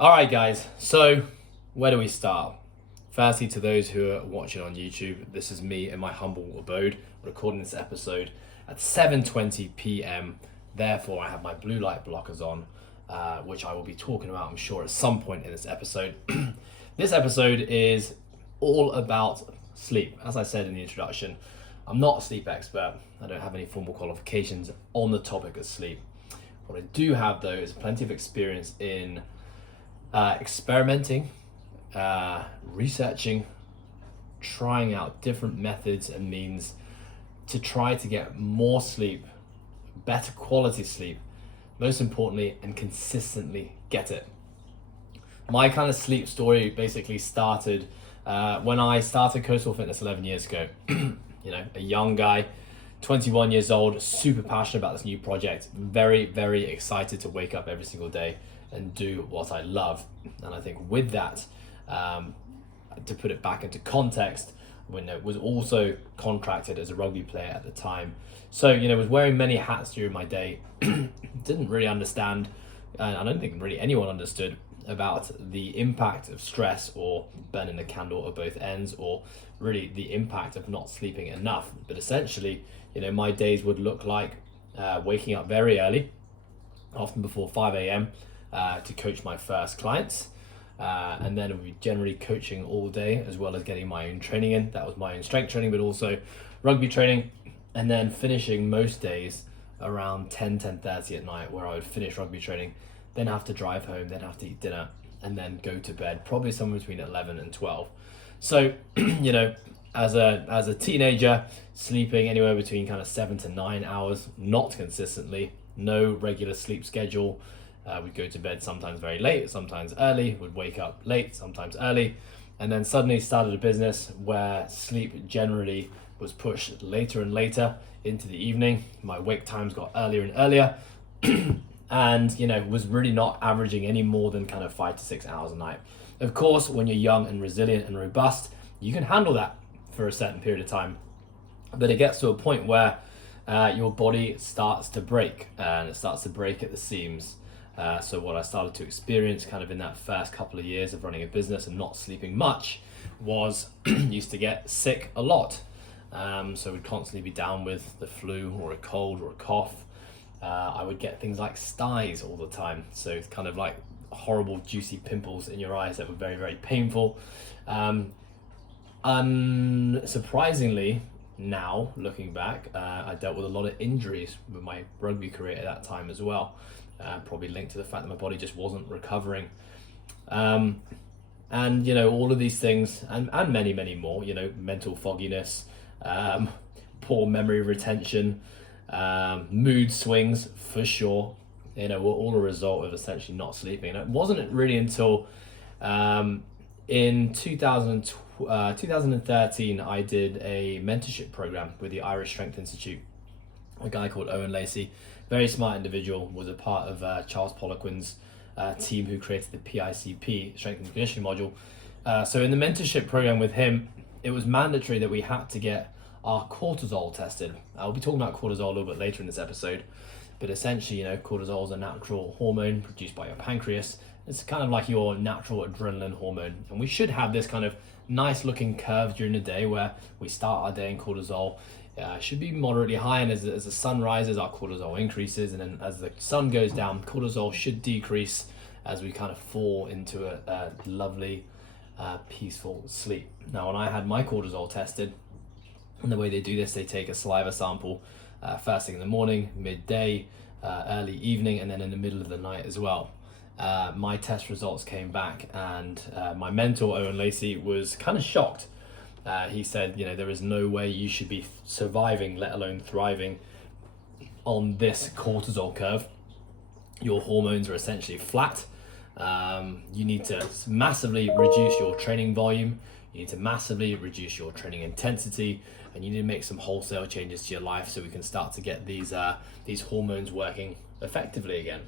All right, guys, so where do we start? Firstly, to those who are watching on YouTube, this is me in my humble abode recording this episode at 7:20 p.m. Therefore, I have my blue light blockers on, which I will be talking about, I'm sure, at some point in this episode. This episode is all about sleep. As I said in the introduction, I'm not a sleep expert. I don't have any formal qualifications on the topic of sleep. What I do have, though, is plenty of experience in experimenting, researching, trying out different methods and means to try to get more sleep, better quality sleep, most importantly, and consistently get it. My kind of sleep story basically started when I started Coastal Fitness 11 years ago. A young guy, 21 years old, super passionate about this new project, very, very excited to wake up every single day and do what I love. And I think with that, to put it back into context, was also contracted as a rugby player at the time. So, was wearing many hats during my day. Didn't really understand, and I don't think really anyone understood about the impact of stress or burning the candle at both ends, or really the impact of not sleeping enough. But essentially, my days would look like waking up very early, often before 5 a.m., to coach my first clients. And then we'd be generally coaching all day, as well as getting my own training in. That was my own strength training, but also rugby training. And then finishing most days around 10:30 at night, where I would finish rugby training, then have to drive home, then have to eat dinner, and then go to bed, probably somewhere between 11 and 12. So, as a teenager, sleeping anywhere between kind of 7 to 9 hours, not consistently, no regular sleep schedule. We'd go to bed sometimes very late, sometimes early, would wake up late, sometimes early, and then suddenly started a business where sleep generally was pushed later and later into the evening. My wake times got earlier and earlier, and was really not averaging any more than kind of 5 to 6 hours a night. Of course, when you're young and resilient and robust, you can handle that for a certain period of time, but it gets to a point where your body starts to break, and it starts to break at the seams. So what I started to experience kind of in that first couple of years of running a business and not sleeping much was used to get sick a lot. So we'd constantly be down with the flu or a cold or a cough. I would get things like styes all the time. So it's kind of like horrible juicy pimples in your eyes that were very, very painful. Unsurprisingly, now looking back, I dealt with a lot of injuries with my rugby career at that time as well. Probably linked to the fact that my body just wasn't recovering. And all of these things and many, many more, mental fogginess, poor memory retention, mood swings for sure, were all a result of essentially not sleeping. And it wasn't really until in 2013 I did a mentorship program with the Irish Strength Institute. A guy called Owen Lacey, very smart individual, was a part of Charles Poliquin's team who created the PICP, Strength and Conditioning module. So in the mentorship program with him, it was mandatory that we had to get our cortisol tested. I'll be talking about cortisol a little bit later in this episode, but essentially, cortisol is a natural hormone produced by your pancreas. It's kind of like your natural adrenaline hormone, and we should have this kind of nice looking curve during the day where we start our day in cortisol. Should be moderately high, and as the sun rises, our cortisol increases, and then as the sun goes down, cortisol should decrease as we kind of fall into a lovely, peaceful sleep. Now, when I had my cortisol tested, and the way they do this, they take a saliva sample first thing in the morning, midday, early evening, and then in the middle of the night as well. My test results came back, and my mentor, Owen Lacey, was kind of shocked. He said, there is no way you should be surviving, let alone thriving, on this cortisol curve. Your hormones are essentially flat. You need to massively reduce your training volume. You need to massively reduce your training intensity, and you need to make some wholesale changes to your life so we can start to get these hormones working effectively again.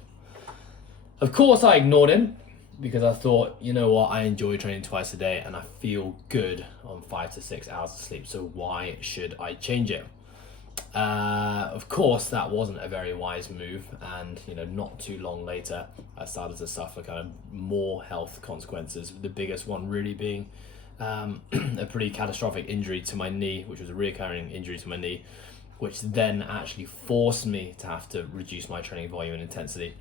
Of course, I ignored him, because I thought, I enjoy training twice a day and I feel good on 5 to 6 hours of sleep, so why should I change it? Of course, that wasn't a very wise move, and not too long later, I started to suffer kind of more health consequences. The biggest one really being a pretty catastrophic injury to my knee, which was a recurring injury to my knee, which then actually forced me to have to reduce my training volume and intensity.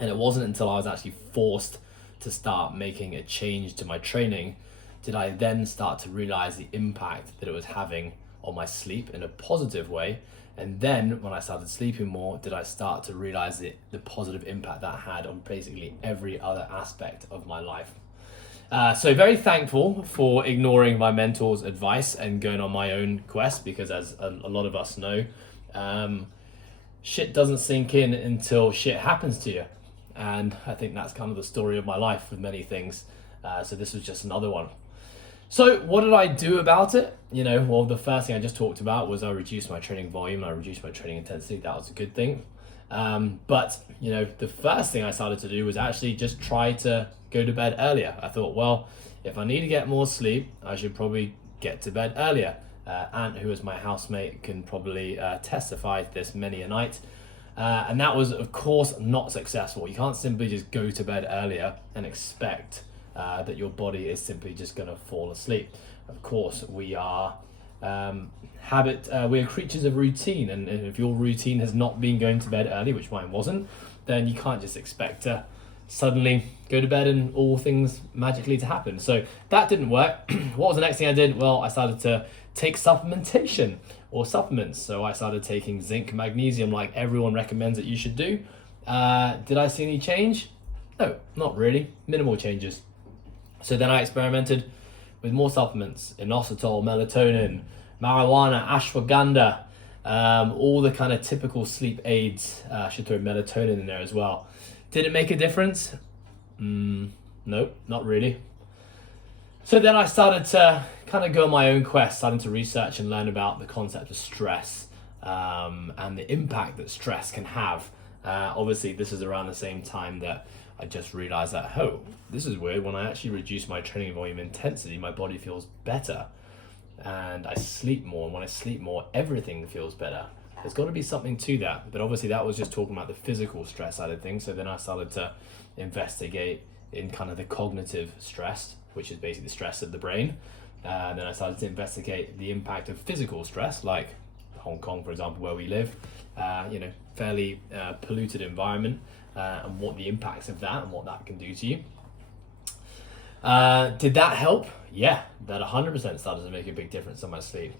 And it wasn't until I was actually forced to start making a change to my training did I then start to realize the impact that it was having on my sleep in a positive way. And then when I started sleeping more, did I start to realize the positive impact that had on basically every other aspect of my life. So very thankful for ignoring my mentor's advice and going on my own quest, because as a lot of us know, shit doesn't sink in until shit happens to you. And I think that's kind of the story of my life with many things. So this was just another one. So what did I do about it? Well, the first thing I just talked about was I reduced my training volume and I reduced my training intensity. That was a good thing. But the first thing I started to do was actually just try to go to bed earlier. I thought, well, if I need to get more sleep, I should probably get to bed earlier. Ant, who is my housemate, can probably testify to this many a night. And that was, of course, not successful. You can't simply just go to bed earlier and expect that your body is simply just going to fall asleep. Of course, we are we are creatures of routine, and if your routine has not been going to bed early, which mine wasn't, then you can't just expect to suddenly go to bed and all things magically to happen. So that didn't work. What was the next thing I did? Well, I started to take supplementation or supplements. So I started taking zinc, magnesium, like everyone recommends that you should do. Did I see any change? No, not really. Minimal changes. So then I experimented with more supplements: inositol, melatonin, marijuana, ashwagandha, all the kind of typical sleep aids. I should throw melatonin in there as well. Did it make a difference? Nope, not really. So then I started to kind of go on my own quest, starting to research and learn about the concept of stress and the impact that stress can have. Obviously, this is around the same time that I just realized that, this is weird. When I actually reduce my training volume intensity, my body feels better and I sleep more. And when I sleep more, everything feels better. There's got to be something to that. But obviously that was just talking about the physical stress side of things. So then I started to investigate in kind of the cognitive stress, which is basically the stress of the brain. Then I started to investigate the impact of physical stress, like Hong Kong, for example, where we live, fairly polluted environment, and what the impacts of that and what that can do to you. Did that help? Yeah, that 100% started to make a big difference on my sleep.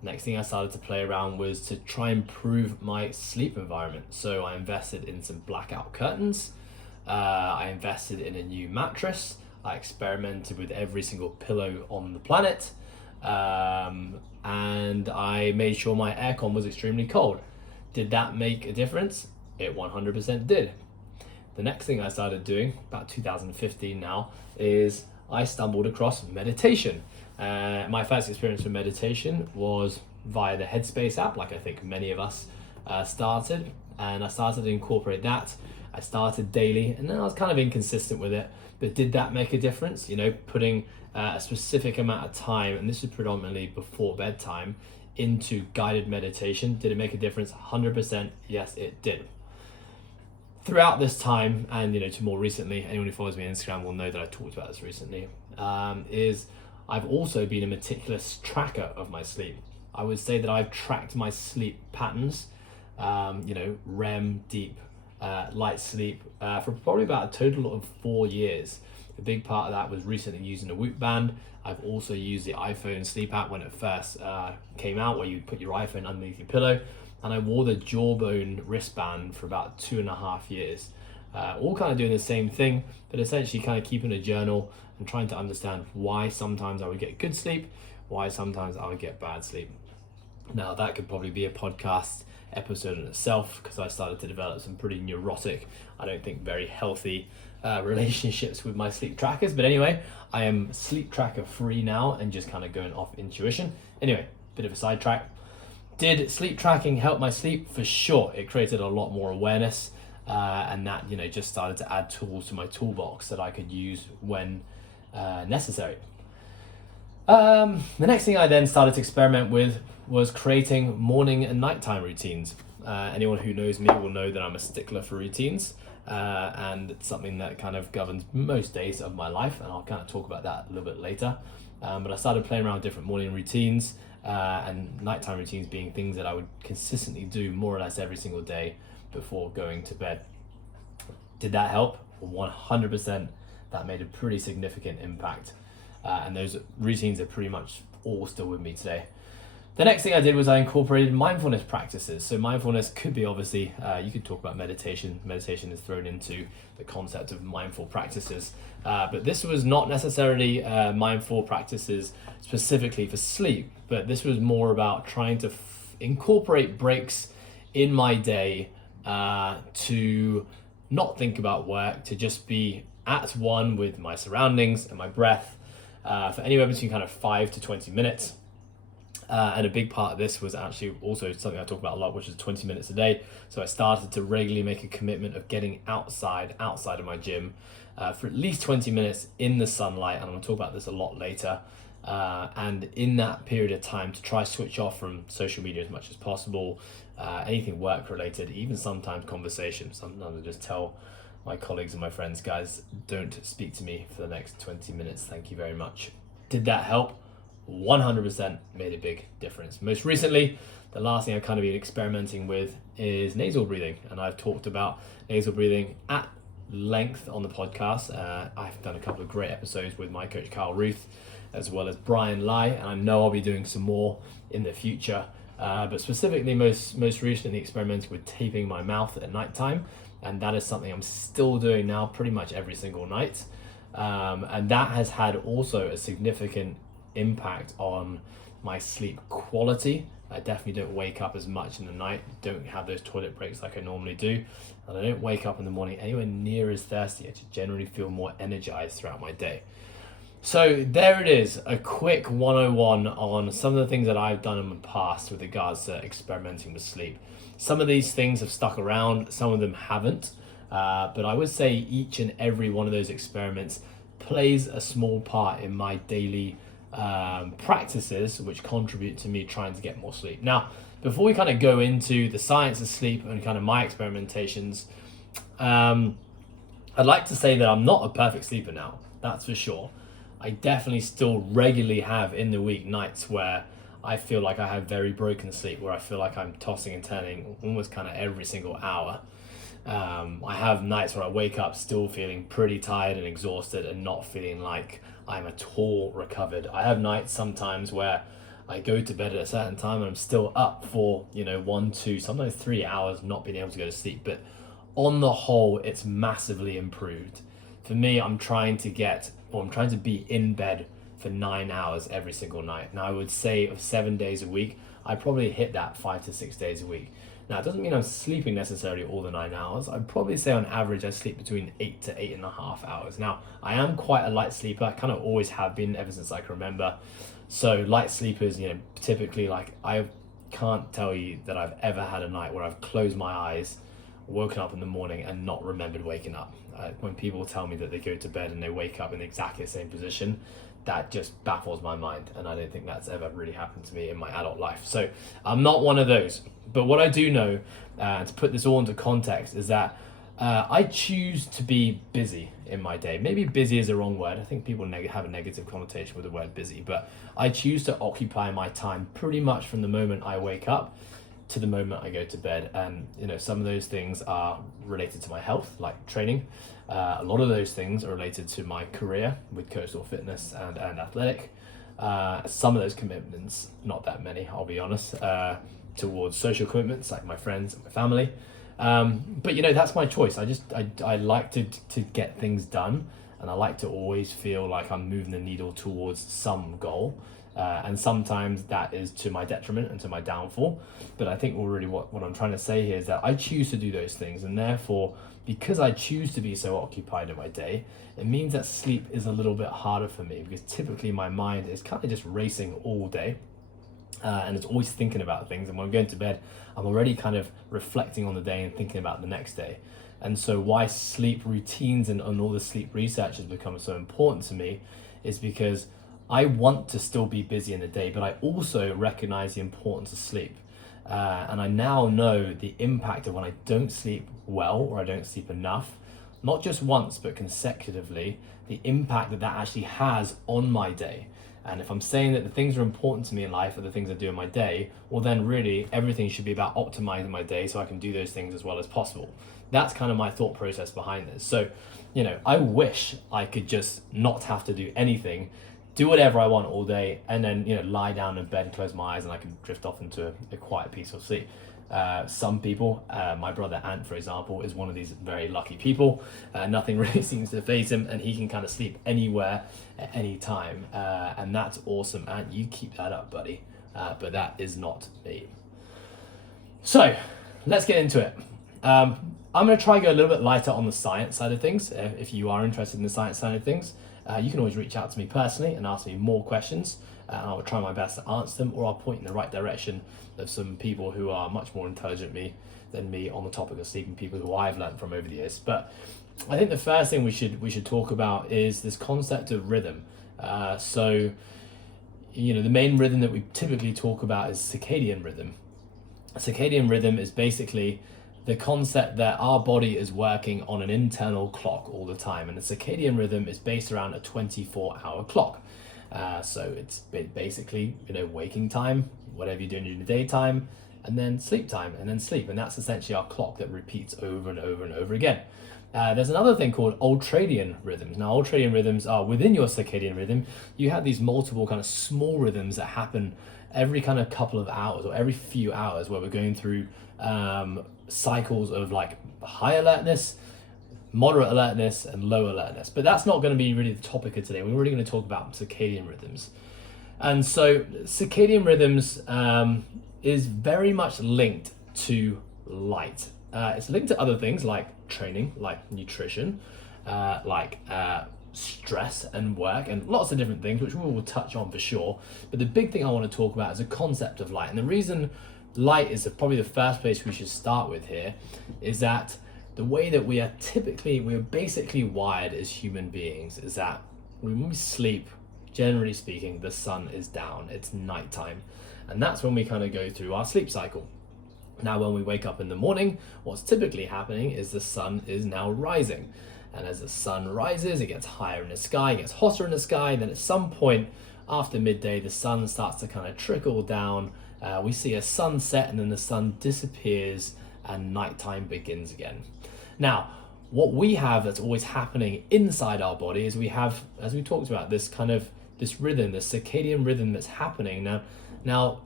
Next thing I started to play around was to try and improve my sleep environment. So I invested in some blackout curtains. I invested in a new mattress. I experimented with every single pillow on the planet. And I made sure my aircon was extremely cold. Did that make a difference? It 100% did. The next thing I started doing, about 2015 now, is I stumbled across meditation. My first experience with meditation was via the Headspace app, like I think many of us started. And I started to incorporate that. I started daily, and then I was kind of inconsistent with it. But did that make a difference? Putting a specific amount of time, and this was predominantly before bedtime, into guided meditation. Did it make a difference? 100%. Yes, it did. Throughout this time, and to more recently, anyone who follows me on Instagram will know that I talked about this recently, is I've also been a meticulous tracker of my sleep. I would say that I've tracked my sleep patterns, REM, deep, light sleep, for probably about a total of 4 years. A big part of that was recently using a Whoop band. I've also used the iPhone sleep app when it first came out, where you put your iPhone underneath your pillow. And I wore the Jawbone wristband for about 2.5 years. All kind of doing the same thing, but essentially kind of keeping a journal and trying to understand why sometimes I would get good sleep, why sometimes I would get bad sleep. Now that could probably be a podcast episode in itself, because I started to develop some pretty neurotic, I don't think very healthy relationships with my sleep trackers. But anyway, I am sleep tracker free now and just kind of going off intuition. Anyway, bit of a sidetrack. Did sleep tracking help my sleep? For sure. It created a lot more awareness, and that just started to add tools to my toolbox that I could use when necessary. The next thing I then started to experiment with was creating morning and nighttime routines. Anyone who knows me will know that I'm a stickler for routines, and it's something that kind of governs most days of my life, and I'll kind of talk about that a little bit later. But I started playing around with different morning routines and nighttime routines being things that I would consistently do more or less every single day before going to bed. Did that help? 100%. That made a pretty significant impact. And those routines are pretty much all still with me today. The next thing I did was I incorporated mindfulness practices. So mindfulness could be obviously, you could talk about meditation. Meditation is thrown into the concept of mindful practices. But this was not necessarily mindful practices specifically for sleep, but this was more about trying to incorporate breaks in my day to not think about work, to just be at one with my surroundings and my breath for anywhere between kind of 5 to 20 minutes. And a big part of this was actually also something I talk about a lot, which is 20 minutes a day. So I started to regularly make a commitment of getting outside of my gym for at least 20 minutes in the sunlight. And I'm gonna talk about this a lot later. And in that period of time to try switch off from social media as much as possible, anything work related, even sometimes conversation. Sometimes I just tell my colleagues and my friends, guys, don't speak to me for the next 20 minutes. Thank you very much. Did that help? 100% made a big difference. Most recently, the last thing I've kind of been experimenting with is nasal breathing. And I've talked about nasal breathing at length on the podcast. I've done a couple of great episodes with my coach, Carl Ruth, as well as Brian Lai. And I know I'll be doing some more in the future. But specifically, most recently experimented with taping my mouth at nighttime. And that is something I'm still doing now pretty much every single night. And that has had also a significant impact on my sleep quality. I definitely don't wake up as much in the night, don't have those toilet breaks like I normally do, and I don't wake up in the morning anywhere near as thirsty. I just generally feel more energized throughout my day. So there it is, a quick 101 on some of the things that I've done in the past with regards to experimenting with sleep. Some of these things have stuck around, some of them haven't, but I would say each and every one of those experiments plays a small part in my daily practices which contribute to me trying to get more sleep. Now, before we kind of go into the science of sleep and kind of my experimentations, I'd like to say that I'm not a perfect sleeper now, that's for sure. I definitely still regularly have in the week nights where I feel like I have very broken sleep, where I feel like I'm tossing and turning almost kind of every single hour. I have nights where I wake up still feeling pretty tired and exhausted and not feeling like I'm at all recovered. I have nights sometimes where I go to bed at a certain time and I'm still up for 1, 2, sometimes 3 hours not being able to go to sleep. But on the whole, it's massively improved. For me, I'm trying to be in bed for 9 hours every single night. Now I would say of 7 days a week, I probably hit that 5 to 6 days a week. Now, it doesn't mean I'm sleeping necessarily all the 9 hours. I'd probably say on average I sleep between 8 to 8.5 hours. Now, I am quite a light sleeper. I kind of always have been ever since I can remember. So light sleepers, typically, like, I can't tell you that I've ever had a night where I've closed my eyes, woken up in the morning and not remembered waking up. When people tell me that they go to bed and they wake up in exactly the same position, that just baffles my mind, and I don't think that's ever really happened to me in my adult life. So I'm not one of those. But what I do know, to put this all into context, is that I choose to be busy in my day. Maybe busy is the wrong word. I think people have a negative connotation with the word busy, but I choose to occupy my time pretty much from the moment I wake up to the moment I go to bed. And some of those things are related to my health, like training. A lot of those things are related to my career with Cortisol Fitness and athletic. Some of those commitments, not that many, I'll be honest, towards social commitments like my friends and my family. But that's my choice. I like to get things done, and I like to always feel like I'm moving the needle towards some goal. And sometimes that is to my detriment and to my downfall. But I think really what I'm trying to say here is that I choose to do those things, and therefore, because I choose to be so occupied in my day, it means that sleep is a little bit harder for me, because typically my mind is kind of just racing all day. And it's always thinking about things, and when I'm going to bed, I'm already kind of reflecting on the day and thinking about the next day. And so why sleep routines and all the sleep research has become so important to me is because I want to still be busy in the day, but I also recognize the importance of sleep. And I now know the impact of when I don't sleep well or I don't sleep enough, not just once, but consecutively, the impact that that actually has on my day. And if I'm saying that the things that are important to me in life are the things I do in my day, well then really everything should be about optimizing my day so I can do those things as well as possible. That's kind of my thought process behind this. So, I wish I could just not have to do anything, do whatever I want all day, and then, lie down in bed and close my eyes and I can drift off into a quiet, peaceful sleep. Some people, my brother Ant, for example, is one of these very lucky people. Nothing really seems to faze him, and he can kind of sleep anywhere at any time. And that's awesome. Ant, you keep that up, buddy. But that is not me. So let's get into it. I'm going to try and go a little bit lighter on the science side of things. If you are interested in the science side of things, you can always reach out to me personally and ask me more questions, and I will try my best to answer them, or I'll point in the right direction of some people who are much more intelligent than me on the topic of sleep, and people who I've learned from over the years. But I think the first thing we should talk about is this concept of rhythm. The main rhythm that we typically talk about is circadian rhythm. Circadian rhythm is basically the concept that our body is working on an internal clock all the time, and the circadian rhythm is based around a 24-hour clock. So it's basically, waking time, whatever you're doing in the daytime, and then sleep time, and then sleep. And that's essentially our clock that repeats over and over and over again. There's another thing called ultradian rhythms. Now, ultradian rhythms are within your circadian rhythm. You have these multiple kind of small rhythms that happen every kind of couple of hours or every few hours, where we're going through cycles of like high alertness, moderate alertness, and low alertness. But that's not going to be really the topic of today. We're really going to talk about circadian rhythms. And so circadian rhythms is very much linked to light. It's linked to other things like training, like nutrition, like stress and work, and lots of different things, which we will touch on for sure. But the big thing I want to talk about is the concept of light. And the reason light is probably the first place we should start with here is that the way that we're basically wired as human beings is that when we sleep, generally speaking, the sun is down, it's nighttime. And that's when we kind of go through our sleep cycle. Now, when we wake up in the morning, what's typically happening is the sun is now rising. And as the sun rises, it gets higher in the sky, it gets hotter in the sky. Then at some point after midday, the sun starts to kind of trickle down. We see a sunset, and then the sun disappears and nighttime begins again. Now, what we have that's always happening inside our body is we have, as we talked about, this rhythm, this circadian rhythm that's happening. Now,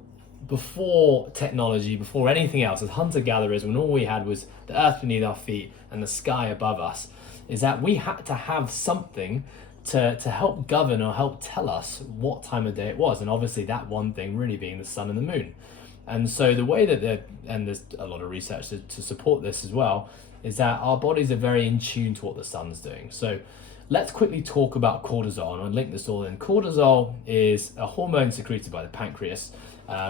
before technology, before anything else, as hunter-gatherers, when all we had was the earth beneath our feet and the sky above us, is that we had to have something to help govern or help tell us what time of day it was. And obviously that one thing really being the sun and the moon. And so the way that and there's a lot of research to support this as well, is that our bodies are very in tune to what the sun's doing. So let's quickly talk about cortisol, and I'll link this all in. Cortisol is a hormone secreted by the pancreas,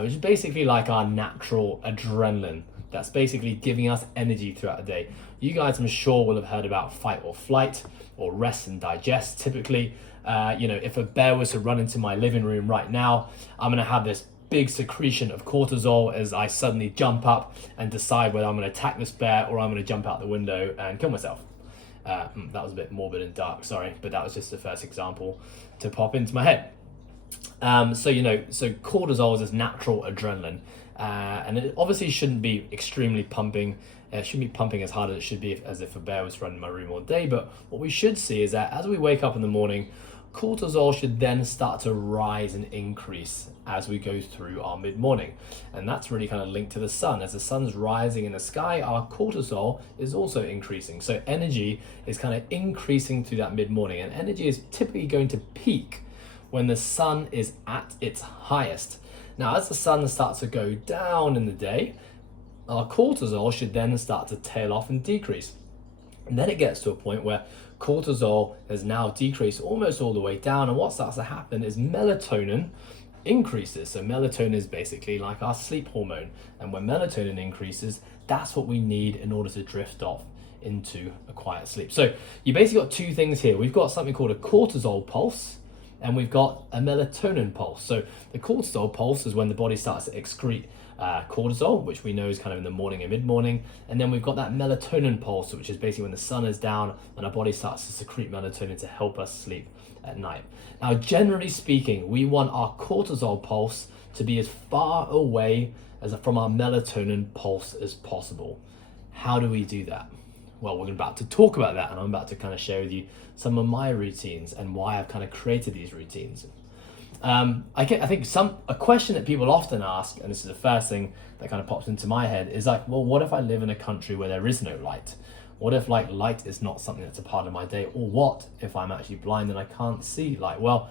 which is basically like our natural adrenaline. That's basically giving us energy throughout the day. You guys, I'm sure, will have heard about fight or flight, or rest and digest. Typically, if a bear was to run into my living room right now, I'm going to have this big secretion of cortisol as I suddenly jump up and decide whether I'm going to attack this bear or I'm going to jump out the window and kill myself. That was a bit morbid and dark, sorry, but that was just the first example to pop into my head. So cortisol is this natural adrenaline, and it obviously shouldn't be extremely pumping. It shouldn't be pumping as hard as it should be as if a bear was running my room all day. But what we should see is that as we wake up in the morning, cortisol should then start to rise and increase as we go through our mid-morning. And that's really kind of linked to the sun. As the sun's rising in the sky, our cortisol is also increasing. So energy is kind of increasing through that mid-morning. And energy is typically going to peak when the sun is at its highest. Now, as the sun starts to go down in the day, our cortisol should then start to tail off and decrease. And then it gets to a point where cortisol has now decreased almost all the way down, and what starts to happen is melatonin increases. So melatonin is basically like our sleep hormone, and when melatonin increases, that's what we need in order to drift off into a quiet sleep. So you basically got two things here. We've got something called a cortisol pulse, and we've got a melatonin pulse. So the cortisol pulse is when the body starts to excrete cortisol, which we know is kind of in the morning and mid-morning. And then we've got that melatonin pulse, which is basically when the sun is down and our body starts to secrete melatonin to help us sleep at night. Now, generally speaking, we want our cortisol pulse to be as far away from our melatonin pulse as possible. How do we do that? Well, we're about to talk about that, and I'm about to kind of share with you some of my routines and why I've kind of created these routines. I think a question that people often ask, and this is the first thing that kind of pops into my head, is like, well, what if I live in a country where there is no light? What if like light is not something that's a part of my day? Or what if I'm actually blind and I can't see light? Well,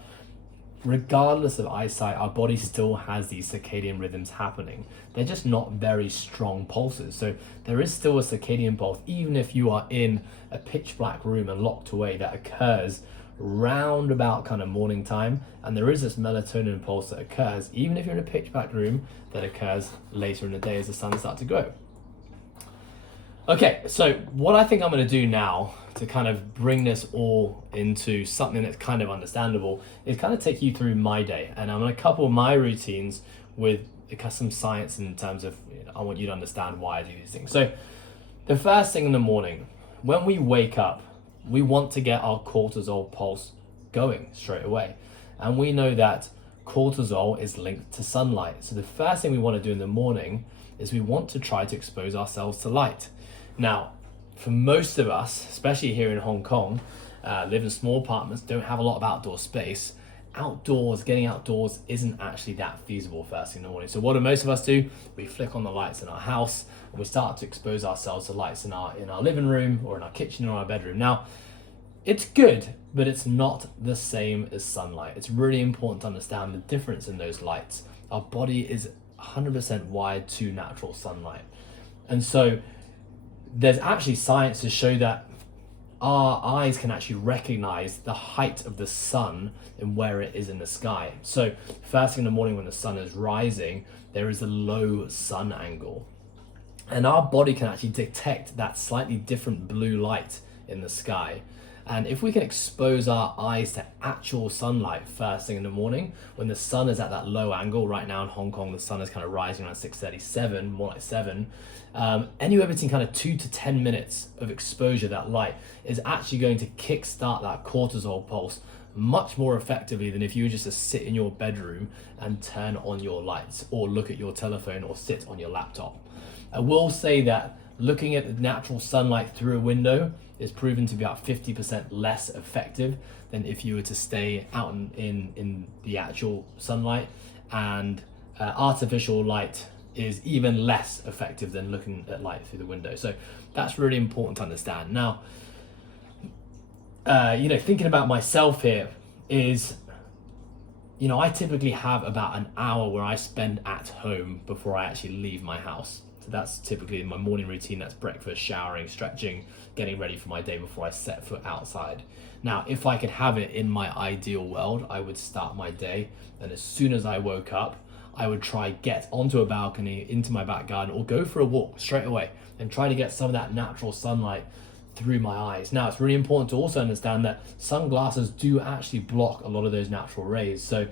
regardless of eyesight, our body still has these circadian rhythms happening. They're just not very strong pulses. So there is still a circadian pulse, even if you are in a pitch black room and locked away, that occurs round about kind of morning time. And there is this melatonin pulse that occurs, even if you're in a pitch black room, that occurs later in the day as the sun starts to grow. Okay, so what I think I'm going to do now to kind of bring this all into something that's kind of understandable is kind of take you through my day. And I'm going to couple my routines with some science in terms of, I want you to understand why I do these things. So the first thing in the morning, when we wake up, we want to get our cortisol pulse going straight away. And we know that cortisol is linked to sunlight. So the first thing we want to do in the morning is we want to try to expose ourselves to light. Now, for most of us, especially here in Hong Kong, live in small apartments, don't have a lot of outdoor space. Getting outdoors isn't actually that feasible first thing in the morning. So what do most of us do? We flick on the lights in our house and we start to expose ourselves to lights in our living room or in our kitchen or our bedroom. Now, it's good, but it's not the same as sunlight. It's really important to understand the difference in those lights. Our body is 100% wired to natural sunlight. And so there's actually science to show that our eyes can actually recognize the height of the sun and where it is in the sky. So first thing in the morning when the sun is rising, there is a low sun angle. And our body can actually detect that slightly different blue light in the sky. And if we can expose our eyes to actual sunlight first thing in the morning, when the sun is at that low angle, right now in Hong Kong, the sun is kind of rising around 6:37, more like 7, anywhere between kind of 2 to 10 minutes of exposure, that light is actually going to kickstart that cortisol pulse much more effectively than if you were just to sit in your bedroom and turn on your lights or look at your telephone or sit on your laptop. I will say that looking at the natural sunlight through a window is proven to be about 50% less effective than if you were to stay out in the actual sunlight, and artificial light is even less effective than looking at light through the window. So that's really important to understand. Now, thinking about myself here is, I typically have about an hour where I spend at home before I actually leave my house. So that's typically my morning routine. That's breakfast, showering, stretching, getting ready for my day before I set foot outside. Now, if I could have it in my ideal world, I would start my day, and as soon as I woke up, I would try get onto a balcony, into my back garden, or go for a walk straight away and try to get some of that natural sunlight through my eyes. Now, it's really important to also understand that sunglasses do actually block a lot of those natural rays. So,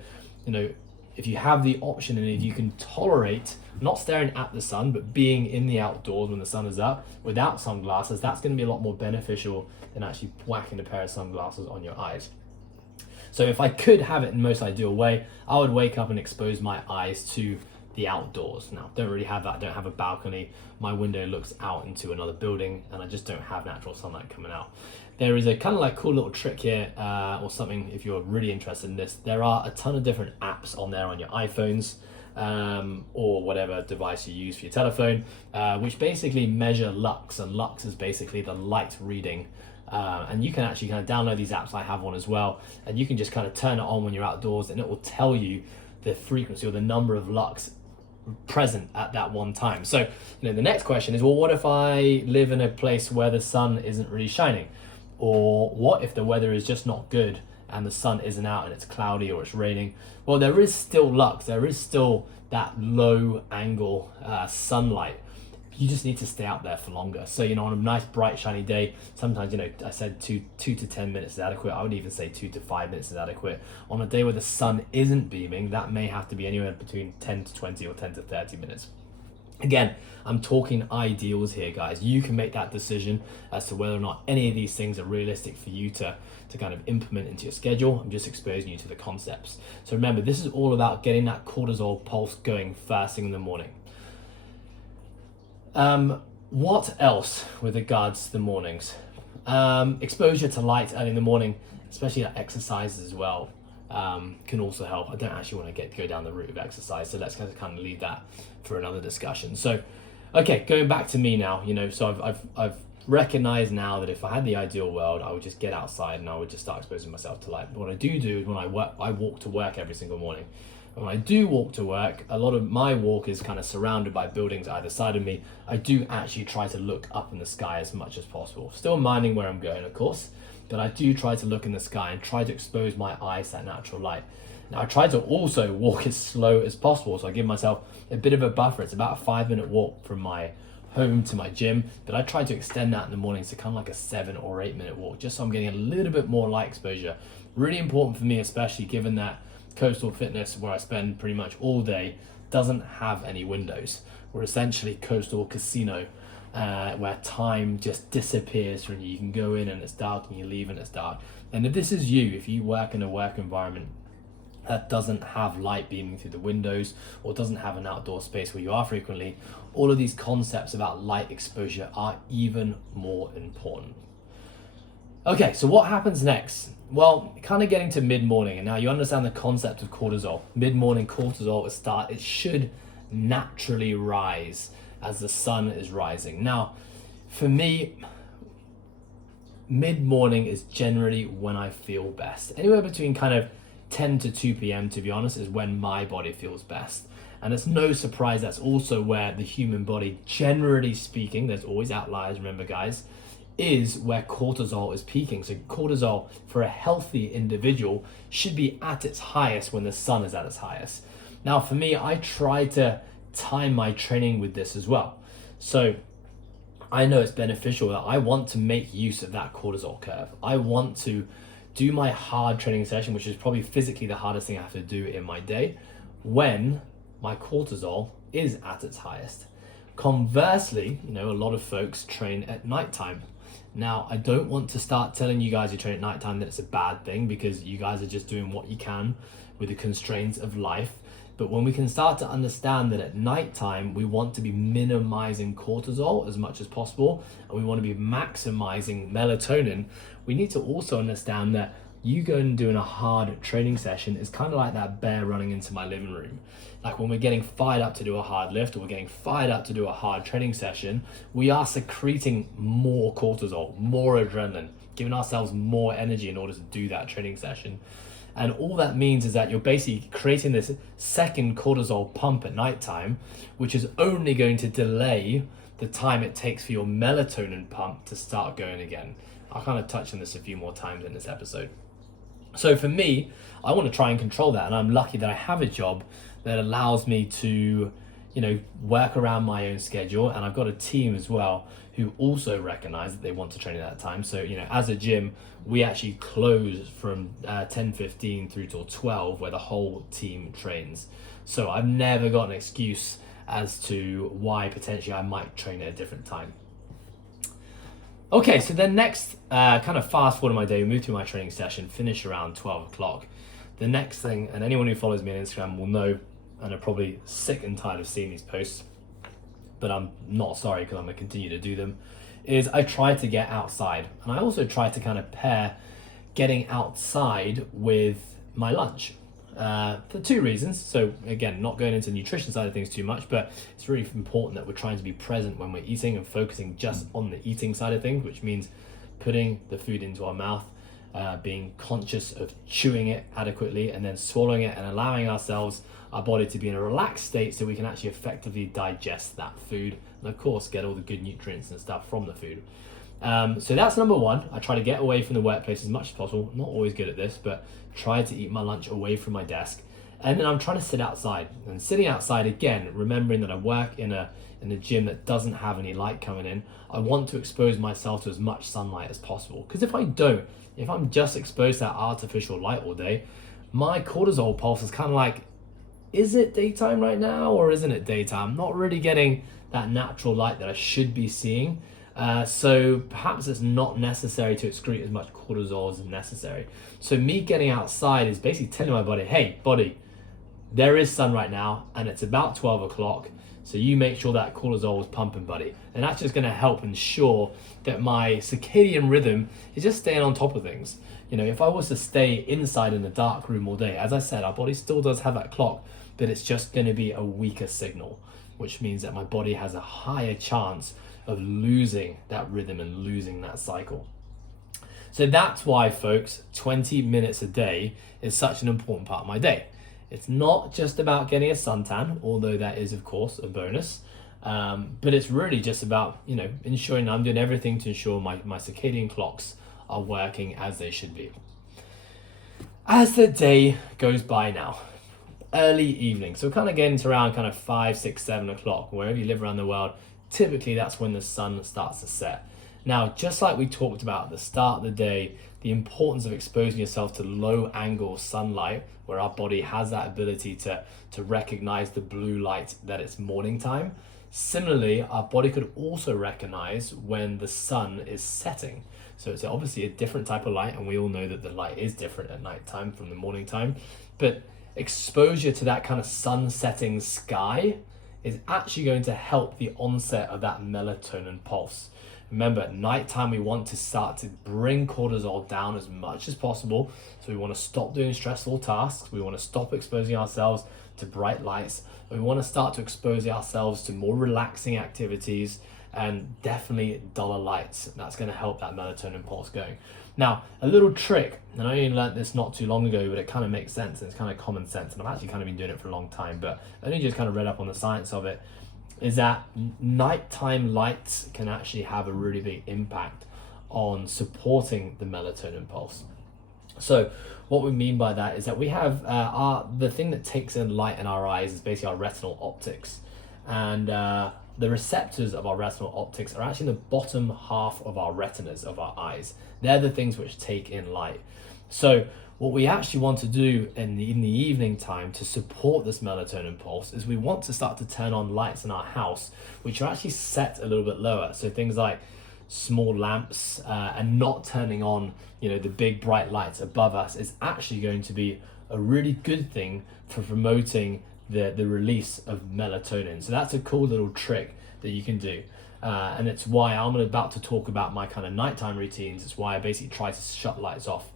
if you have the option and if you can tolerate not staring at the sun, but being in the outdoors when the sun is up without sunglasses, that's going to be a lot more beneficial than actually whacking a pair of sunglasses on your eyes. So if I could have it in the most ideal way, I would wake up and expose my eyes to the outdoors. Now, don't really have that. I don't have a balcony. My window looks out into another building and I just don't have natural sunlight coming out. There is a kind of like cool little trick here, or something if you're really interested in this. There are a ton of different apps on there on your iPhones, or whatever device you use for your telephone, which basically measure lux, and lux is basically the light reading. And you can actually kind of download these apps. I have one as well, and you can just kind of turn it on when you're outdoors and it will tell you the frequency or the number of lux present at that one time. So the next question is, well, what if I live in a place where the sun isn't really shining? Or what if the weather is just not good and the sun isn't out and it's cloudy or it's raining? Well, there is still lux. There is still that low angle sunlight you just need to stay out there for longer. So, on a nice, bright, shiny day, sometimes, I said two to 10 minutes is adequate. I would even say 2 to 5 minutes is adequate. On a day where the sun isn't beaming, that may have to be anywhere between 10 to 20 or 10 to 30 minutes. Again, I'm talking ideals here, guys. You can make that decision as to whether or not any of these things are realistic for you to kind of implement into your schedule. I'm just exposing you to the concepts. So remember, this is all about getting that cortisol pulse going first thing in the morning. What else with regards to the mornings? Exposure to light early in the morning, especially like exercises as well, can also help. I don't actually want to go down the route of exercise, so let's kind of leave that for another discussion. So, okay, going back to me now, so I've recognized now that if I had the ideal world, I would just get outside and I would just start exposing myself to light. But what I do is when I walk to work every single morning. And when I do walk to work, a lot of my walk is kind of surrounded by buildings either side of me. I do actually try to look up in the sky as much as possible. Still minding where I'm going, of course, but I do try to look in the sky and try to expose my eyes to that natural light. Now, I try to also walk as slow as possible, so I give myself a bit of a buffer. It's about a 5-minute walk from my home to my gym, but I try to extend that in the mornings to kind of like a 7 or 8 minute walk, just so I'm getting a little bit more light exposure. Really important for me, especially given that Coastal Fitness, where I spend pretty much all day, doesn't have any windows. We're essentially coastal casino, where time just disappears from you. You can go in and it's dark and you leave and it's dark. And if this is you, if you work in a work environment that doesn't have light beaming through the windows or doesn't have an outdoor space where you are frequently, all of these concepts about light exposure are even more important. Okay, so what happens next? Well, kind of getting to mid-morning, and now you understand the concept of cortisol. Mid-morning cortisol it should naturally rise as the sun is rising. Now, for me, mid-morning is generally when I feel best. Anywhere between kind of 10 to 2 p.m., to be honest, is when my body feels best. And it's no surprise that's also where the human body, generally speaking, there's always outliers, remember guys, is where cortisol is peaking. So cortisol for a healthy individual should be at its highest when the sun is at its highest. Now for me, I try to time my training with this as well. So I know it's beneficial that I want to make use of that cortisol curve. I want to do my hard training session, which is probably physically the hardest thing I have to do in my day, when my cortisol is at its highest. Conversely, a lot of folks train at nighttime. Now, I don't want to start telling you guys who train at nighttime that it's a bad thing, because you guys are just doing what you can with the constraints of life. But when we can start to understand that at nighttime, we want to be minimizing cortisol as much as possible, and we want to be maximizing melatonin, we need to also understand that you going and doing a hard training session is kind of like that bear running into my living room. Like when we're getting fired up to do a hard lift, or we're getting fired up to do a hard training session, we are secreting more cortisol, more adrenaline, giving ourselves more energy in order to do that training session. And all that means is that you're basically creating this second cortisol pump at nighttime, which is only going to delay the time it takes for your melatonin pump to start going again. I'll kind of touch on this a few more times in this episode. So for me, I want to try and control that, and I'm lucky that I have a job that allows me to, work around my own schedule, and I've got a team as well who also recognize that they want to train at that time. So, as a gym, we actually close from 10:15 through till 12, where the whole team trains. So I've never got an excuse as to why potentially I might train at a different time. Okay, so then next, kind of fast forward my day, move through my training session, finish around 12 o'clock. The next thing, and anyone who follows me on Instagram will know, and are probably sick and tired of seeing these posts, but I'm not sorry because I'm going to continue to do them, is I try to get outside. And I also try to kind of pair getting outside with my lunch. For two reasons. So again, not going into the nutrition side of things too much, but it's really important that we're trying to be present when we're eating and focusing just on the eating side of things, which means putting the food into our mouth, being conscious of chewing it adequately and then swallowing it, and allowing our body to be in a relaxed state so we can actually effectively digest that food, and of course get all the good nutrients and stuff from the food. So that's number one. I try to get away from the workplace as much as possible. Not always good at this, but try to eat my lunch away from my desk. And then I'm trying to sit outside. And sitting outside, again, remembering that I work in a gym that doesn't have any light coming in, I want to expose myself to as much sunlight as possible. Because if I'm just exposed to that artificial light all day, my cortisol pulse is kind of like, is it daytime right now or isn't it daytime? I'm not really getting that natural light that I should be seeing. So perhaps it's not necessary to excrete as much cortisol as necessary. So me getting outside is basically telling my body, hey, body, there is sun right now and it's about 12 o'clock. So you make sure that cortisol is pumping, buddy. And that's just gonna help ensure that my circadian rhythm is just staying on top of things. You know, if I was to stay inside in the dark room all day, as I said, our body still does have that clock, but it's just gonna be a weaker signal, which means that my body has a higher chance of losing that rhythm and losing that cycle. So that's why, folks, 20 minutes a day is such an important part of my day. It's not just about getting a suntan, although that is, of course, a bonus. But it's really just about, you know, ensuring I'm doing everything to ensure my circadian clocks are working as they should be. As the day goes by now, early evening, so kind of getting to around kind of 5, 6, 7 o'clock, wherever you live around the world, typically that's when the sun starts to set. Now, just like we talked about at the start of the day, the importance of exposing yourself to low angle sunlight, where our body has that ability to recognize the blue light that it's morning time. Similarly, our body could also recognize when the sun is setting. So it's obviously a different type of light, and we all know that the light is different at nighttime from the morning time. But exposure to that kind of sun setting sky is actually going to help the onset of that melatonin pulse. Remember, at nighttime, we want to start to bring cortisol down as much as possible. So we want to stop doing stressful tasks. We want to stop exposing ourselves to bright lights. We want to start to expose ourselves to more relaxing activities and definitely duller lights. That's going to help that melatonin pulse going. Now, a little trick, and I only learned this not too long ago, but it kind of makes sense and it's kind of common sense. And I've actually kind of been doing it for a long time, but I only just kind of read up on the science of it, is that nighttime lights can actually have a really big impact on supporting the melatonin pulse. So what we mean by that is that we have the thing that takes in light in our eyes is basically our retinal optics. And the receptors of our retinal optics are actually in the bottom half of our retinas of our eyes. They're the things which take in light. So what we actually want to do in the evening time to support this melatonin pulse is we want to start to turn on lights in our house, which are actually set a little bit lower. So things like small lamps and not turning on, you know, the big bright lights above us is actually going to be a really good thing for promoting the release of melatonin. So that's a cool little trick that you can do. And it's why I'm about to talk about my kind of nighttime routines. It's why I basically try to shut lights off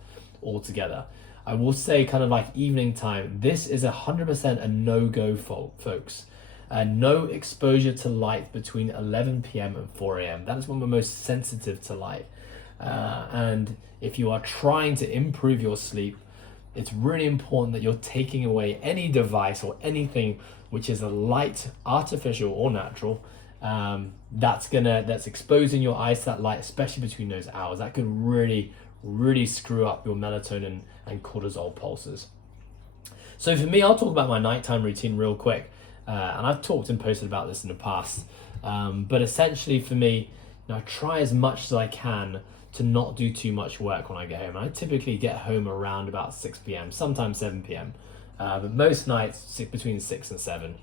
altogether. I will say kind of like evening time, this is 100% a no-go, folks. No exposure to light between 11 p.m. and 4 a.m. That is when we're most sensitive to light. And if you are trying to improve your sleep, it's really important that you're taking away any device or anything which is a light, artificial or natural, that's exposing your eyes to that light, especially between those hours. That could really screw up your melatonin and cortisol pulses. So for me, I'll talk about my nighttime routine real quick. And I've talked and posted about this in the past. But essentially for me, I try as much as I can to not do too much work when I get home. I typically get home around about 6 p.m., sometimes 7 p.m. But most nights between 6 and 7.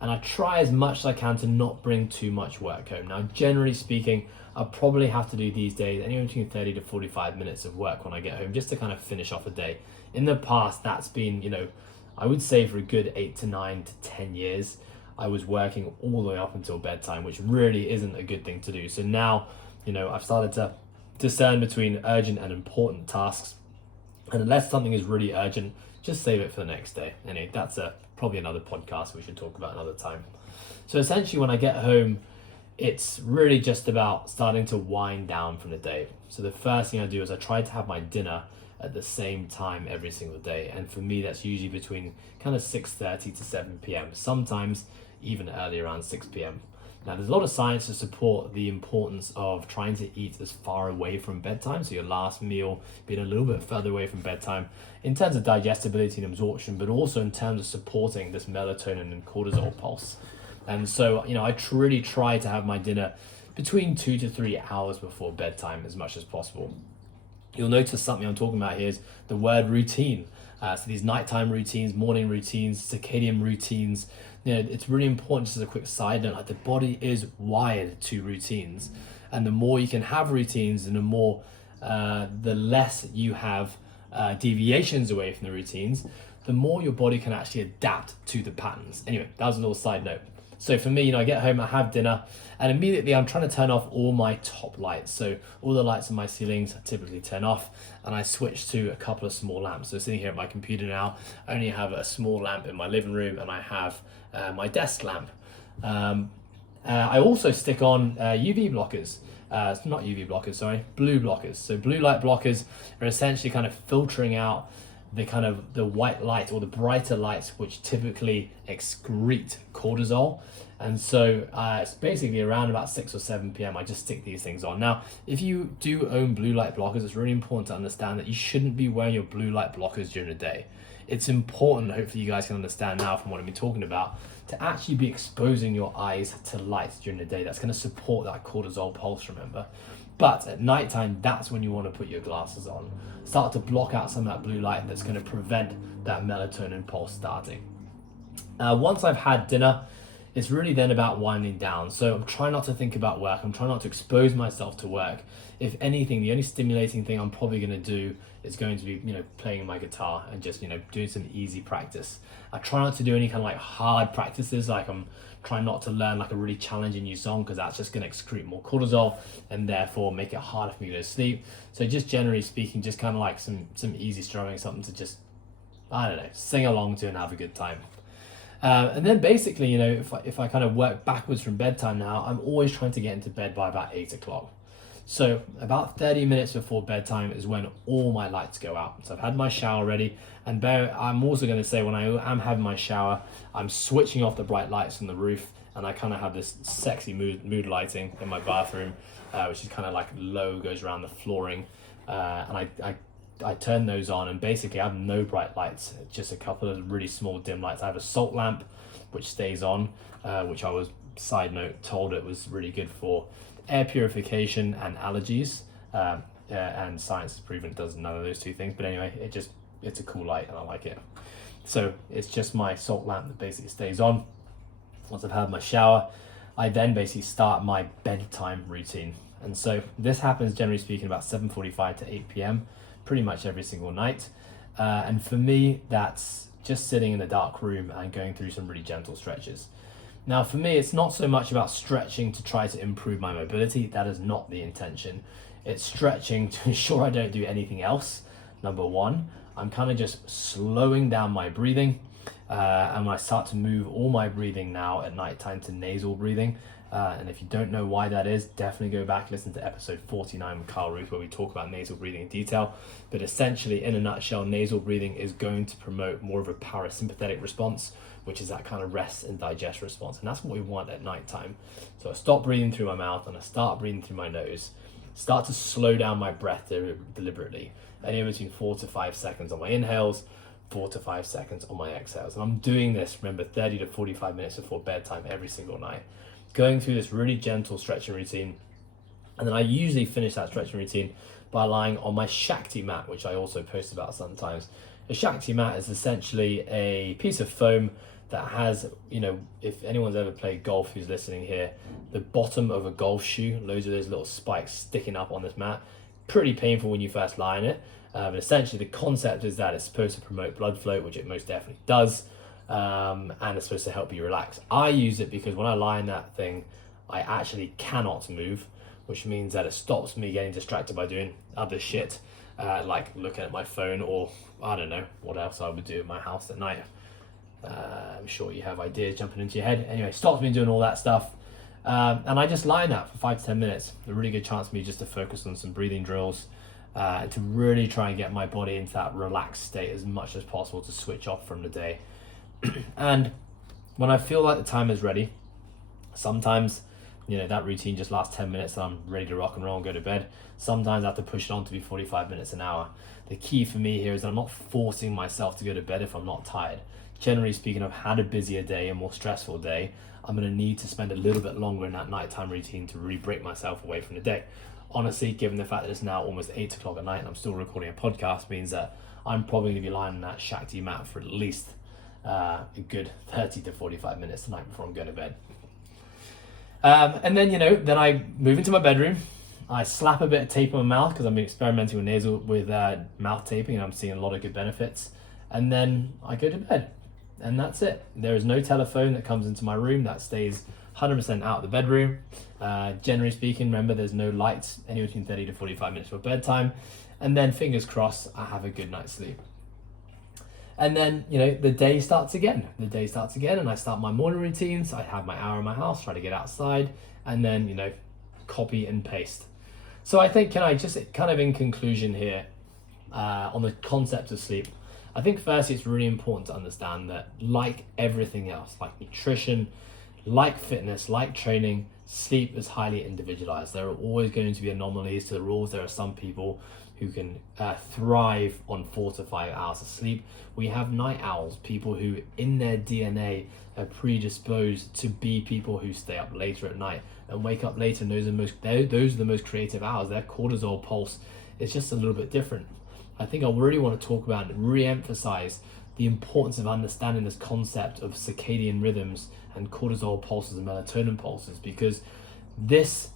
And I try as much as I can to not bring too much work home. Now, generally speaking, I'll probably have to do these days anywhere between 30 to 45 minutes of work when I get home, just to kind of finish off a day. In the past, that's been, I would say for a good 8 to 9 to 10 years, I was working all the way up until bedtime, which really isn't a good thing to do. So now, I've started to discern between urgent and important tasks. And unless something is really urgent, just save it for the next day. Anyway, that's probably another podcast we should talk about another time. So essentially when I get home, it's really just about starting to wind down from the day. So the first thing I do is I try to have my dinner at the same time every single day. And for me, that's usually between kind of 6:30 to 7 p.m. Sometimes even early, around 6 p.m. Now, there's a lot of science to support the importance of trying to eat as far away from bedtime, so your last meal being a little bit further away from bedtime in terms of digestibility and absorption, but also in terms of supporting this melatonin and cortisol pulse. And so, I really try to have my dinner between 2 to 3 hours before bedtime as much as possible. You'll notice something I'm talking about here is the word routine. So these nighttime routines, morning routines, circadian routines, it's really important. Just as a quick side note, like the body is wired to routines, and the more you can have routines, and the less you have deviations away from the routines, the more your body can actually adapt to the patterns. Anyway, that was a little side note. So for me, I get home, I have dinner, and immediately I'm trying to turn off all my top lights. So all the lights on my ceilings I typically turn off, and I switch to a couple of small lamps. So sitting here at my computer now, I only have a small lamp in my living room, and I have my desk lamp. I also stick on UV blockers. Not UV blockers, sorry, blue blockers. So blue light blockers are essentially kind of filtering out the white light or the brighter lights, which typically excrete cortisol. And so it's basically around about 6 or 7 p.m. I just stick these things on. Now, if you do own blue light blockers, it's really important to understand that you shouldn't be wearing your blue light blockers during the day. It's important, hopefully you guys can understand now from what I've been talking about, to actually be exposing your eyes to light during the day. That's going to support that cortisol pulse, remember. But at nighttime, that's when you want to put your glasses on. Start to block out some of that blue light that's going to prevent that melatonin pulse starting. Once I've had dinner, it's really then about winding down. So I'm trying not to think about work. I'm trying not to expose myself to work. If anything, the only stimulating thing I'm probably going to do is going to be, playing my guitar and just, doing some easy practice. I try not to do any kind of like hard practices, like I'm trying not to learn like a really challenging new song, because that's just going to excrete more cortisol and therefore make it harder for me to sleep. So just generally speaking, just kind of like some easy strumming, something to just, sing along to and have a good time. And then basically, if I kind of work backwards from bedtime now, I'm always trying to get into bed by about 8 o'clock. So about 30 minutes before bedtime is when all my lights go out. So I've had my shower ready, and I'm also going to say when I am having my shower, I'm switching off the bright lights on the roof, and I kind of have this sexy mood lighting in my bathroom, which is kind of like low, goes around the flooring, and I turn those on, and basically I have no bright lights, just a couple of really small dim lights. I have a salt lamp which stays on, which I was, side note, told it was really good for air purification and allergies, and science has proven it does none of those two things, but anyway, it's a cool light and I like it. So it's just my salt lamp that basically stays on. Once I've had my shower, I then basically start my bedtime routine, and so this happens generally speaking about 7:45 to 8 p.m. pretty much every single night, and for me that's just sitting in a dark room and going through some really gentle stretches. Now for me, it's not so much about stretching to try to improve my mobility. That is not the intention. It's stretching to ensure I don't do anything else. Number one, I'm kind of just slowing down my breathing, and I start to move all my breathing now at nighttime to nasal breathing. And if you don't know why that is, definitely go back, listen to episode 49 with Carl Ruth, where we talk about nasal breathing in detail. But essentially, in a nutshell, nasal breathing is going to promote more of a parasympathetic response, which is that kind of rest and digest response. And that's what we want at nighttime. So I stop breathing through my mouth and I start breathing through my nose. Start to slow down my breath deliberately. Anywhere between 4 to 5 seconds on my inhales, 4 to 5 seconds on my exhales. And I'm doing this, remember, 30 to 45 minutes before bedtime every single night. Going through this really gentle stretching routine, and then I usually finish that stretching routine by lying on my Shakti mat, which I also post about sometimes. A Shakti mat is essentially a piece of foam that has, if anyone's ever played golf who's listening here, the bottom of a golf shoe, loads of those little spikes sticking up on this mat. Pretty painful when you first lie in it, but essentially the concept is that it's supposed to promote blood flow, which it most definitely does. And it's supposed to help you relax. I use it because when I lie in that thing, I actually cannot move, which means that it stops me getting distracted by doing other shit, like looking at my phone, or I don't know what else I would do in my house at night. I'm sure you have ideas jumping into your head. Anyway, stops me doing all that stuff, and I just lie in that for 5 to 10 minutes. A really good chance for me just to focus on some breathing drills, to really try and get my body into that relaxed state as much as possible to switch off from the day. And when I feel like the time is ready, sometimes that routine just lasts 10 minutes and I'm ready to rock and roll and go to bed. Sometimes I have to push it on to be 45 minutes, an hour. The key for me here is that I'm not forcing myself to go to bed if I'm not tired. Generally speaking, I've had a busier day, a more stressful day. I'm going to need to spend a little bit longer in that nighttime routine to really break myself away from the day. Honestly, given the fact that it's now almost 8 o'clock at night and I'm still recording a podcast, means that I'm probably going to be lying on that Shakti mat for at least a good 30 to 45 minutes tonight before I'm going to bed. And then, then I move into my bedroom. I slap a bit of tape on my mouth because I'm experimenting with mouth taping, and I'm seeing a lot of good benefits. And then I go to bed, and that's it. There is no telephone that comes into my room. That stays 100% out of the bedroom. Generally speaking, remember, there's no lights anywhere between 30 to 45 minutes for bedtime. And then fingers crossed, I have a good night's sleep. And then, the day starts again. And I start my morning routines. I have my hour in my house, try to get outside, and then, copy and paste. So I think, can I just kind of in conclusion here, on the concept of sleep, I think firstly it's really important to understand that, like everything else, like nutrition, like fitness, like training, sleep is highly individualized. There are always going to be anomalies to the rules. There are some people who can thrive on 4 to 5 hours of sleep. We have night owls, people who in their DNA are predisposed to be people who stay up later at night and wake up later, and those are the most creative hours. Their cortisol pulse is just a little bit different. I think I really want to talk about and re-emphasize the importance of understanding this concept of circadian rhythms and cortisol pulses and melatonin pulses, because this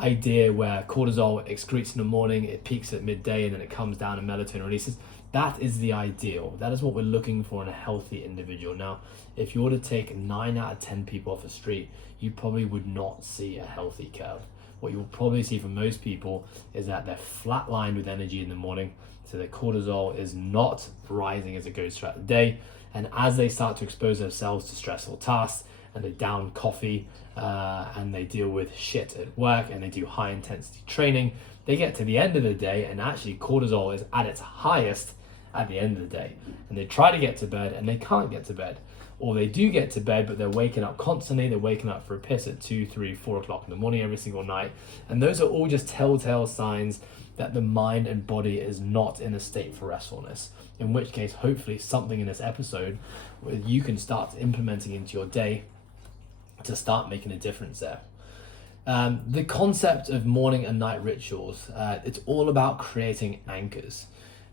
idea where cortisol excretes in the morning, it peaks at midday, and then it comes down and melatonin releases, that is the ideal. That is what we're looking for in a healthy individual. Now, if you were to take 9 out of 10 people off the street, you probably would not see a healthy curve. What you'll probably see from most people is that they're flatlined with energy in the morning, so their cortisol is not rising as it goes throughout the day. And as they start to expose themselves to stressful tasks, and they down coffee, and they deal with shit at work, and they do high intensity training, they get to the end of the day and actually cortisol is at its highest at the end of the day. And they try to get to bed and they can't get to bed. Or they do get to bed, but they're waking up constantly. They're waking up for a piss at 2, 3, 4 o'clock in the morning every single night. And those are all just telltale signs that the mind and body is not in a state for restfulness. In which case, hopefully something in this episode where you can start implementing into your day to start making a difference there. The concept of morning and night rituals, it's all about creating anchors.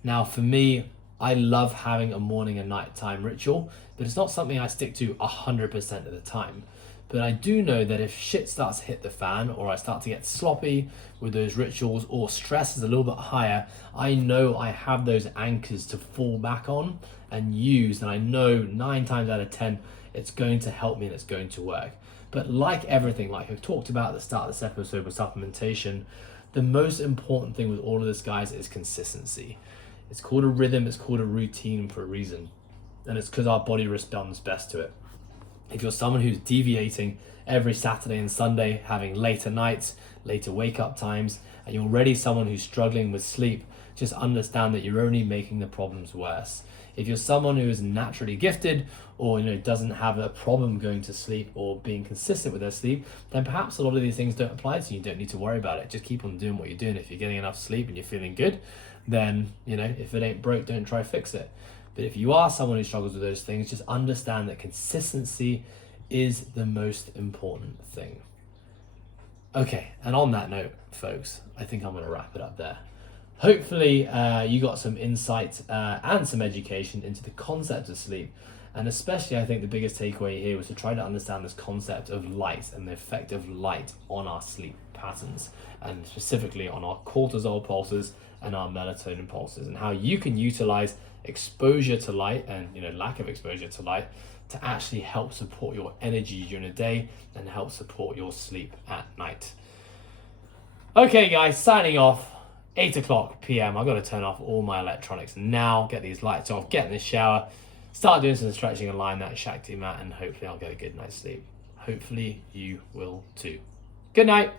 Now, for me, I love having a morning and nighttime ritual, but it's not something I stick to 100% of the time. But I do know that if shit starts to hit the fan, or I start to get sloppy with those rituals, or stress is a little bit higher, I know I have those anchors to fall back on and use, and I know 9 times out of 10 it's going to help me and it's going to work. But like everything, like I've talked about at the start of this episode with supplementation, the most important thing with all of this, guys, is consistency. It's called a rhythm, it's called a routine for a reason. And it's because our body responds best to it. If you're someone who's deviating every Saturday and Sunday, having later nights, later wake up times, and you're already someone who's struggling with sleep, just understand that you're only making the problems worse. If you're someone who is naturally gifted, or doesn't have a problem going to sleep or being consistent with their sleep, then perhaps a lot of these things don't apply to you. You don't need to worry about it. Just keep on doing what you're doing. If you're getting enough sleep and you're feeling good, then if it ain't broke, don't try to fix it. But if you are someone who struggles with those things, just understand that consistency is the most important thing. Okay, and on that note, folks, I think I'm going to wrap it up there. Hopefully you got some insight and some education into the concept of sleep. And especially, I think the biggest takeaway here was to try to understand this concept of light and the effect of light on our sleep patterns, and specifically on our cortisol pulses and our melatonin pulses, and how you can utilize exposure to light and lack of exposure to light to actually help support your energy during the day and help support your sleep at night. Okay, guys, signing off. 8 o'clock p.m. I've got to turn off all my electronics now, get these lights off, get in the shower, start doing some stretching and lying that Shakti mat, and hopefully I'll get a good night's sleep. Hopefully you will too. Good night.